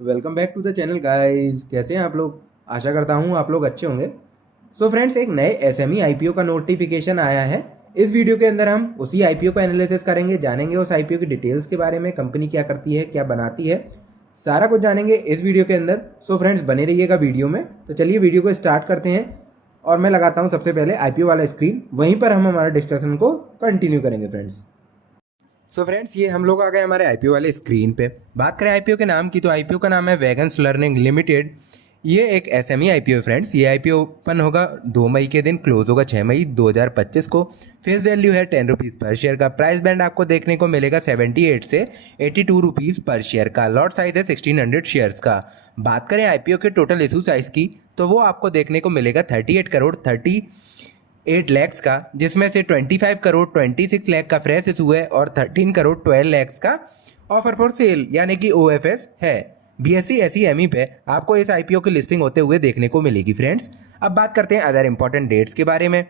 Welcome back to the channel guys. कैसे हैं आप लोग? आशा करता हूँ आप लोग अच्छे होंगे। सो फ्रेंड्स, एक नए एसएमई आईपीओ का नोटिफिकेशन आया है। इस वीडियो के अंदर हम उसी आईपीओ का एनालिसिस करेंगे, जानेंगे उस आईपीओ की डिटेल्स के बारे में, कंपनी क्या करती है, क्या बनाती है, सारा कुछ जानेंगे इस वीडियो के अंदर। सो फ्रेंड्स, बने रहिएगा वीडियो में। तो चलिए वीडियो को स्टार्ट करते हैं और मैं लगाता हूँ सबसे पहले आईपीओ वाला स्क्रीन, वहीं पर हम हमारा डिस्कशन को कंटिन्यू करेंगे फ्रेंड्स। सो फ्रेंड्स, ये हम लोग आ गए हमारे आईपीओ वाले स्क्रीन पे। बात करें आईपीओ के नाम की, तो आईपीओ का नाम है वैगन्स लर्निंग लिमिटेड। ये एक एसएमई आईपीओ है फ्रेंड्स। ये आईपीओ ओपन होगा 2 मई के दिन, क्लोज होगा 6 मई 2025 को। फेस वैल्यू है 10 रुपीज़ पर शेयर का। प्राइस बैंड आपको देखने को मिलेगा 78 से 82 रुपीज़ पर शेयर का। लॉट साइज है 1600 शेयर्स का। बात करें आईपीओ के टोटल इशू साइज की, तो वो आपको देखने को मिलेगा 38 करोड़ 8 लैक्स का, जिसमें से 25 करोड़ 26 लाख का फ्रेश इशू है और 13 करोड़ 12 लैक्स का ऑफर फॉर सेल यानी कि ओएफएस है। बीएसई एसईएमई पे आपको इस आईपीओ की लिस्टिंग होते हुए देखने को मिलेगी फ्रेंड्स। अब बात करते हैं अदर इंपॉर्टेंट डेट्स के बारे में।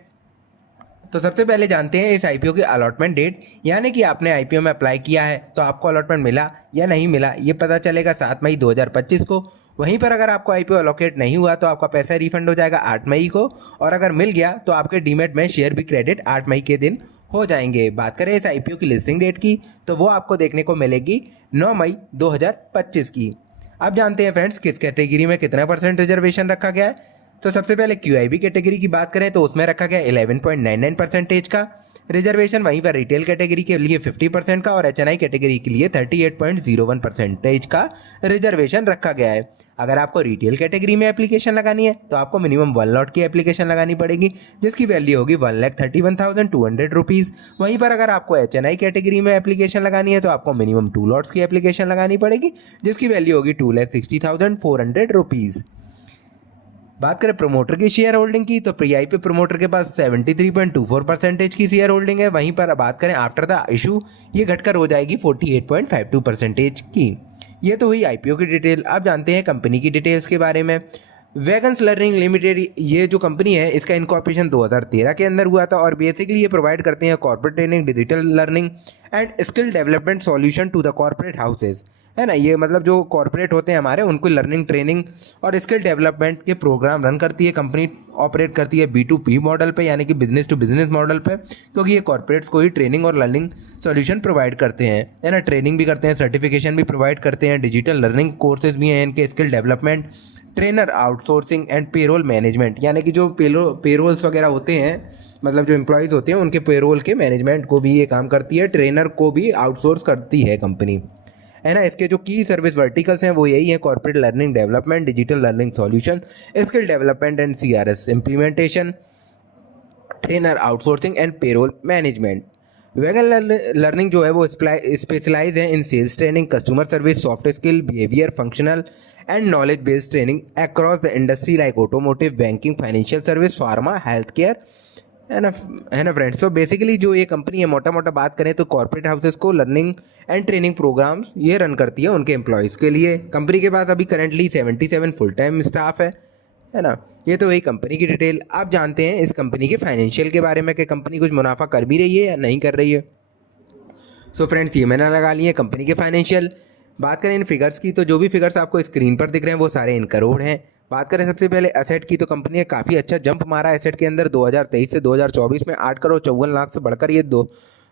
तो सबसे पहले जानते हैं इस आईपीओ की अलॉटमेंट डेट, यानी कि आपने आईपीओ में अप्लाई किया है तो आपको अलॉटमेंट मिला या नहीं मिला, ये पता चलेगा 7 मई 2025 को। वहीं पर अगर आपको आईपीओ अलोकेट नहीं हुआ तो आपका पैसा रिफंड हो जाएगा 8 मई को, और अगर मिल गया तो आपके डीमेट में शेयर भी क्रेडिट 8 मई के दिन हो जाएंगे। बात करें इस आईपीओ की लिस्टिंग डेट की, तो वो आपको देखने को मिलेगी 9 मई 2025 की। अब जानते हैं फ्रेंड्स किस कैटेगरी में कितना परसेंट रिजर्वेशन रखा गया है। तो सबसे पहले क्यूआईबी कैटेगरी की बात करें तो उसमें रखा गया 11.99% का रिजर्वेशन। वहीं पर रिटेल कैटेगरी के लिए 50% का और एचएनआई कैटेगरी के लिए 38.01% का रिजर्वेशन रखा गया है। अगर आपको रिटेल कैटेगरी में एप्लीकेशन लगानी है तो आपको मिनिमम 1 लॉट की एप्लीकेशन लगानी पड़ेगी, जिसकी वैल्यू होगी 1,31,200 रुपीज़। वहीं पर अगर आपको एचएनआई कैटेगरी में एप्लीकेशन लगानी है तो आपको मिनिमम 2 लॉट्स की एप्लीकेशन लगानी पड़ेगी, जिसकी वैल्यू होगी 2,60,400 रुपीज़। बात करें प्रमोटर की शेयर होल्डिंग की, तो प्रीआई पे प्रमोटर के पास 73.24% की शेयर होल्डिंग है। वहीं पर बात करें आफ्टर द इशू, ये घटकर हो जाएगी 48.52% की। ये तो हुई आईपीओ की डिटेल। अब जानते हैं कंपनी की डिटेल्स के बारे में। वैगन्स लर्निंग लिमिटेड, ये जो कंपनी है इसका इनकॉर्पोरेशन 2013 के अंदर हुआ था और बेसिकली ये प्रोवाइड करते हैं corporate training, digital learning and skill development solution to the corporate houses, है ना। ये मतलब जो कॉर्पोरेट होते हैं हमारे, उनको लर्निंग, ट्रेनिंग और स्किल डेवलपमेंट के प्रोग्राम रन करती है कंपनी। ऑपरेट करती है B2B मॉडल पे, यानी कि बिजनेस टू बिजनेस मॉडल पे, क्योंकि ये कॉर्पोरेट्स को ही ट्रेनिंग और लर्निंग सॉल्यूशन प्रोवाइड करते हैं, है ना। ट्रेनिंग भी करते हैं, सर्टिफिकेशन भी प्रोवाइड करते हैं, डिजिटल लर्निंग कोर्सेज भी हैं इनके, skill development, trainer outsourcing and payroll management, यानी कि जो पेरोल्स वगैरह होते हैं, मतलब जो एम्प्लॉयज़ होते हैं उनके पेरोल के मैनेजमेंट को भी ये काम करती है। ट्रेनर को भी आउटसोर्स करती है कंपनी, है ना। इसके जो की सर्विस वर्टिकल्स हैं वो यही है: corporate learning development, digital learning solution, skill development and CRS implementation, trainer outsourcing and payroll management. Wagon learning जो है वो स्पेशलाइज है in sales training, customer service, soft skill, behaviour, functional and knowledge based training across the industry like automotive, banking, financial service, pharma, health care, है ना friends. तो basically जो ये company है, मोटा मोटा बात करें तो कॉर्पोरेट हाउसेस को लर्निंग एंड ट्रेनिंग प्रोग्राम्स ये रन करती है उनके एम्प्लॉयज़ के लिए। कंपनी के पास अभी करेंटली 77 फुल टाइम स्टाफ है ना। ये तो वही कंपनी की डिटेल। आप जानते हैं इस कंपनी के फाइनेंशियल के बारे में कि कंपनी कुछ मुनाफा कर भी रही है या नहीं कर रही है। सो फ्रेंड्स, ये मैंने लगा लिए कंपनी के फाइनेंशियल। बात करें इन फिगर्स की, तो जो भी फिगर्स आपको स्क्रीन पर दिख रहे हैं वो सारे इन करोड़ हैं। बात करें सबसे पहले एसेट की, तो कंपनी ने काफ़ी अच्छा जंप मारा एसेट के अंदर। 2023 से 2024 में 8 करोड़ 54 लाख से बढ़कर ये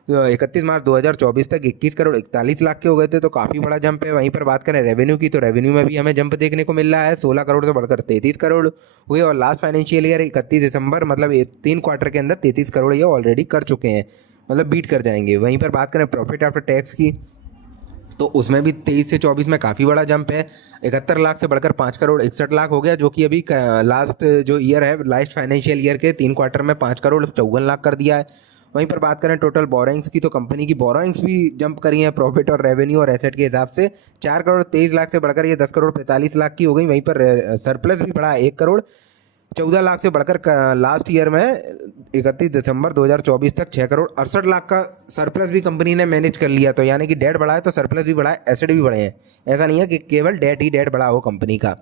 31 मार्च 2024 तक 21 करोड़ 41 लाख के हो गए थे, तो काफ़ी बड़ा जंप है। वहीं पर बात करें रेवेन्यू की, तो रेवेन्यू में भी हमें जंप देखने को मिल रहा है, 16 करोड़ से बढ़कर 33 करोड़ हुए। और लास्ट फाइनेंशियल ईयर 31 दिसंबर, मतलब 3 क्वार्टर के अंदर 33 करोड़ ये ऑलरेडी कर चुके हैं, मतलब बीट कर जाएंगे। वहीं पर बात करें प्रॉफिट आफ्टर टैक्स की, तो उसमें भी 23 से 24 में काफ़ी बड़ा जंप है। 71 लाख से बढ़कर 5 करोड़ 61 लाख हो गया, जो कि अभी लास्ट जो ईयर है, लास्ट फाइनेंशियल ईयर के 3 क्वार्टर में 5 करोड़ 54 लाख कर दिया है। वहीं पर बात करें टोटल बोरोइंग्स की, तो कंपनी की बोरोइंग्स भी जंप करी हैं प्रॉफिट और रेवेन्यू और एसेट के हिसाब से। 4 करोड़ 23 लाख से बढ़कर ये 10 करोड़ 45 लाख की हो गई। वहीं पर सरप्लस भी बढ़ा 1 करोड़ 14 लाख से बढ़कर लास्ट ईयर में 31 दिसंबर 2024 तक 6 करोड़ 68 लाख का सरप्लस भी कंपनी ने मैनेज कर लिया। तो यानी कि डेट बढ़ा है तो सरप्लस भी बढ़ा है, एसेट भी बढ़े हैं। ऐसा नहीं है कि केवल डेट ही डेट बढ़ा हो कंपनी का,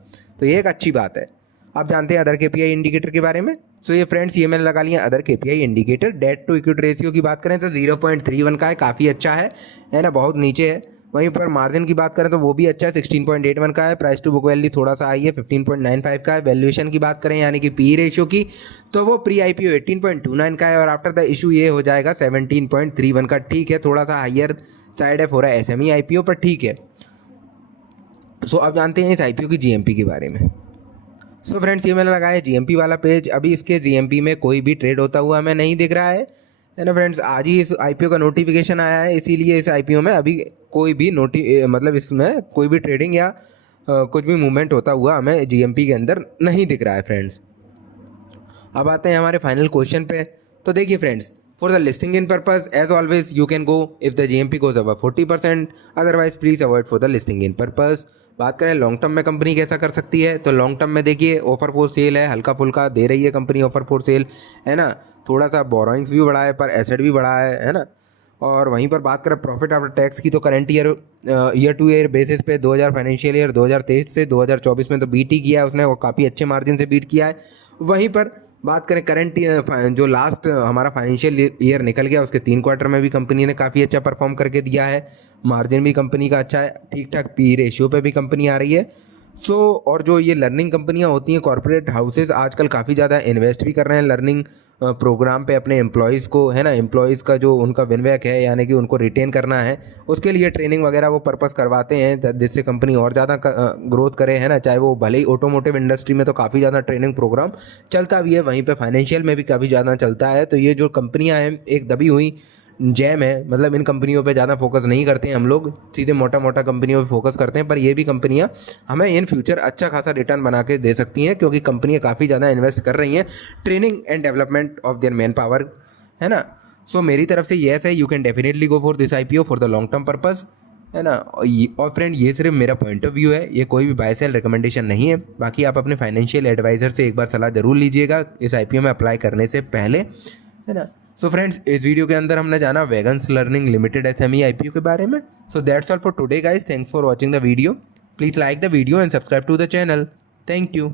तो ये एक अच्छी बात है। अब जानते हैं अदर केपीआई इंडिकेटर के बारे में। सो ये फ्रेंड्स, ये मैंने लगा लिया other KPI indicator. Debt to equity ratio की बात करें तो 0.31 का है, काफ़ी अच्छा है ना, बहुत नीचे है। वहीं पर मार्जिन की बात करें तो वो भी अच्छा है, 16.81 का है। प्राइस टू बुक वैल्यू थोड़ा सा हाई है, 15.95 का है। वैल्यूएशन की बात करें यानी कि पी रेशियो की, तो वो प्री आईपीओ 18.29 का है और आफ्टर द इशू ये हो जाएगा 17.31 का। ठीक है, थोड़ा सा हायर साइड है फॉर एसएमई आईपीओ, पर ठीक है। सो अब जानते हैं इस आईपीओ की जीएमपी के बारे में। सो फ्रेंड्स, ये मैंने लगाया जीएमपी वाला पेज। अभी इसके जीएमपी में कोई भी ट्रेड होता हुआ हमें नहीं दिख रहा है ना फ्रेंड्स। आज ही इस आईपीओ का नोटिफिकेशन आया है, इसीलिए इस आईपीओ में अभी कोई भी मतलब इसमें कोई भी ट्रेडिंग या कुछ भी मूवमेंट होता हुआ हमें जीएमपी के अंदर नहीं दिख रहा है फ्रेंड्स। अब आते हैं हमारे फाइनल क्वेश्चन पे। तो देखिए friends, for the listing in purpose as always you can go if the GMP goes above 40%, otherwise please avoid for the listing in purpose. बात करें लॉन्ग टर्म में कंपनी कैसा कर सकती है, तो लॉन्ग टर्म में देखिए ऑफर फॉर सेल है, हल्का फुल्का दे रही है कंपनी ऑफर फॉर सेल, है ना। थोड़ा सा बोरोइंग्स भी बढ़ा है पर एसेट भी बढ़ा है ना। और वहीं पर बात करें प्रॉफिट आफ्टर टैक्स की, तो current year two year basis पे 2000 फाइनेंशियल ईयर 2023 से 2024 में तो बीट ही किया है उसने, और काफ़ी अच्छे मार्जिन से बीट किया है। वहीं पर बात करें करंट जो लास्ट हमारा फाइनेंशियल ईयर निकल गया उसके 3 क्वार्टर में भी कंपनी ने काफ़ी अच्छा परफॉर्म करके दिया है। मार्जिन भी कंपनी का अच्छा है, ठीक ठाक पी रेशियो पे भी कंपनी आ रही है। और जो ये लर्निंग कंपनियां होती हैं, कॉर्पोरेट हाउसेस आजकल काफ़ी ज़्यादा इन्वेस्ट भी कर रहे हैं लर्निंग प्रोग्राम पे अपने एम्प्लॉयज़ को, है ना। एम्प्लॉयज़ का जो उनका विनबैक है यानी कि उनको रिटेन करना है, उसके लिए ट्रेनिंग वगैरह वो पर्पस करवाते हैं जिससे कंपनी और ज़्यादा ग्रोथ करे, है ना। चाहे वो भले ही ऑटोमोटिव इंडस्ट्री में तो काफ़ी ज़्यादा ट्रेनिंग प्रोग्राम चलता भी है, वहीं पर फाइनेंशियल में भी काफ़ी ज़्यादा चलता है। तो ये जो कंपनियाँ हैं एक दबी हुई जैम है, मतलब इन कंपनियों पे ज़्यादा फोकस नहीं करते हैं हम लोग, सीधे मोटा मोटा कंपनियों पे फोकस करते हैं। पर ये भी कंपनियां हमें इन फ्यूचर अच्छा खासा रिटर्न बना के दे सकती हैं, क्योंकि कंपनियां काफ़ी ज़्यादा इन्वेस्ट कर रही हैं training and development of their man power, है ना। सो मेरी तरफ से येस है, you can definitely go for this IPO for the long term purpose, है ना। और फ्रेंड, ये सिर्फ मेरा पॉइंट ऑफ व्यू है, ये कोई भी बाय सेल रिकमेंडेशन नहीं है। बाकी आप अपने फाइनेंशियल एडवाइजर से एक बार सलाह जरूर लीजिएगा इस आईपीओ में अप्लाई करने से पहले, है ना। सो फ्रेंड्स, इस वीडियो के अंदर हमने जाना Wagons learning limited SME IPO के बारे में। So that's all for today guys, thanks for watching the video. Please like the video and subscribe to the channel. Thank you.